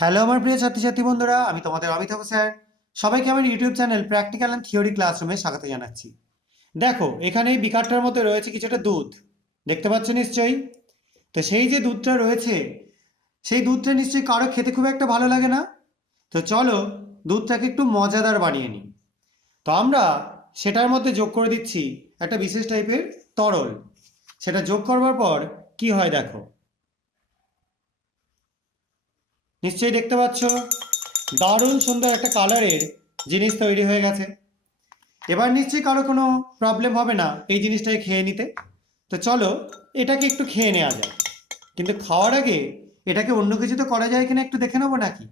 Hello আমার প্রিয় ছাত্রছাত্রী বন্ধুরা, আমি তোমাদের অমিতাভ স্যার। সবাইকে আমার YouTube channel practical and theory ক্লাসরুমে স্বাগত জানাচ্ছি। দেখো, এখানে এই বিকারটার মধ্যে রয়েছে কিছুটা দুধ, দেখতে পাচ্ছ নিশ্চয়ই। তো সেই যে দুধটা রয়েছে, সেই দুধটা নিশ্চয়ই কারো খেতে খুব একটা ভালো লাগে না। তো চলো দুধটাকে একটু মজাদার বানিয়ে নিই। তো আমরা সেটার মধ্যে যোগ করে দিচ্ছি একটা বিশেষ টাইপের তরল। সেটা যোগ করবার পর কি হয় দেখো, নিশ্চয়ই দেখতে পাচ্ছ দারুণ সুন্দর একটা কালারের জিনিস তৈরি হয়ে গেছে। এবার নিশ্চয়ই কারো কোনো প্রবলেম হবে না এই জিনিসটাকে খেয়ে নিতে। তো চলো এটাকে একটু খেয়ে নেওয়া যায়, কিন্তু খাওয়ার আগে এটাকে অন্য কিছু তো করা যায় কিনা একটু দেখে নেবো নাকি।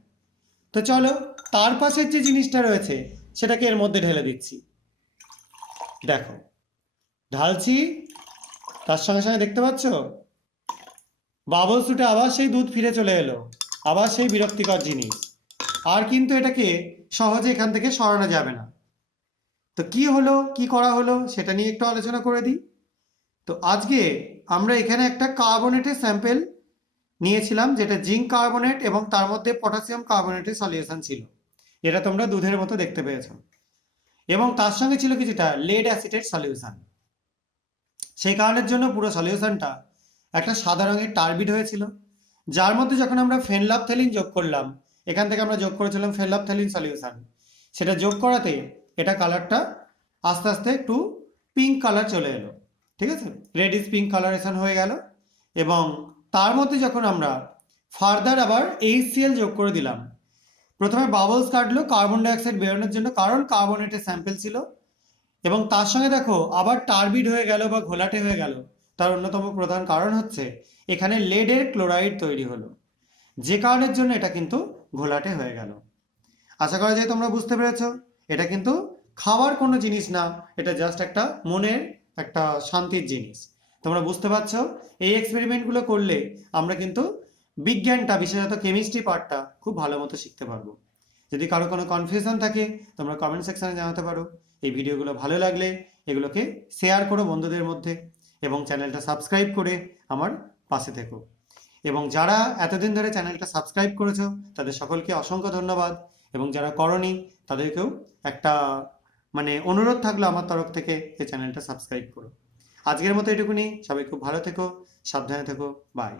তো চলো তার পাশের যে জিনিসটা রয়েছে সেটাকে এর মধ্যে ঢেলে দিচ্ছি। দেখো ঢালছি, তার সঙ্গে সঙ্গে দেখতে পাচ্ছ বাবলস উঠে আবার সেই দুধ ফিরে চলে এলো, আবার সেই বিরক্তিকর জিনিস। আর কিন্তু এটাকে সহজে এখান থেকে সরানো যাবে না। তো কি হলো, কি করা হলো সেটা নিয়ে একটু আলোচনা করে দিই। তো আজকে আমরা এখানে একটা কার্বনেটের স্যাম্পেল নিয়েছিলাম, যেটা জিঙ্ক কার্বনেট এবং তার মধ্যে পটাশিয়াম কার্বনেটের সলিউশন ছিল। এটা তোমরা দুধের মতো দেখতে পেয়েছো। এবং তার সঙ্গে ছিল কিছুটা লেড অ্যাসিডের সলিউশন। সেই কারণের জন্য পুরো সলিউশনটা একটা সাদা রঙের টার্বিড হয়েছিল, যার মধ্যে যখন আমরা ফেনলাফথেলিন যোগ করলাম, এখান থেকে আমরা যোগ করেছিলাম ফেনলাফথেলিন সলিউশন। সেটা যোগ করাতে এটা কালারটা আস্তে আস্তে একটু পিঙ্ক কালার চলে এলো, ঠিক আছে, রেডিশ পিঙ্ক কালারেশন হয়ে গেল। এবং তার মধ্যে যখন আমরা ফার্দার আবার HCl যোগ করে দিলাম, প্রথমে বাবলস কাটলো কার্বন ডাইঅক্সাইড বেরোনোর জন্য, কারণ কার্বনেটের স্যাম্পেল ছিল। এবং তার সঙ্গে দেখো আবার টার্বিড হয়ে গেল বা ঘোলাটে হয়ে গেল। তার অন্যতম প্রধান কারণ হচ্ছে এখানে লেডের ক্লোরাইড তৈরি হলো, যে কারণের জন্য এটা কিন্তু ঘোলাটে হয়ে গেল। আশা করা যায় তোমরা বুঝতে পেরেছ। এটা কিন্তু খাওয়ার কোনো জিনিস না, এটা জাস্ট একটা মনের একটা শান্তির জিনিস। তোমরা বুঝতে পারছো, এই এক্সপেরিমেন্টগুলো করলে আমরা কিন্তু বিজ্ঞানটা, বিশেষত কেমিস্ট্রি পার্টটা খুব ভালো মতো শিখতে পারবো। যদি কারো কোনো কনফিউশন থাকে তোমরা কমেন্ট সেকশনে জানাতে পারো। এই ভিডিওগুলো ভালো লাগলে এগুলোকে শেয়ার করো বন্ধুদের মধ্যে, এবং চ্যানেলটা সাবস্ক্রাইব করে আমার পাশে থেকো। এবং যারা এতদিন ধরে চ্যানেলটা সাবস্ক্রাইব করেছো তাদের সকলকে অসংখ্য ধন্যবাদ। এবং যারা করনি তাদেরকেও একটা অনুরোধ থাকলো আমার তরফ থেকে, এই চ্যানেলটা সাবস্ক্রাইব করো। আজকের মতো এটুকুনি, সবাই খুব ভালো থেকো, সাবধানে থেকো, বাই।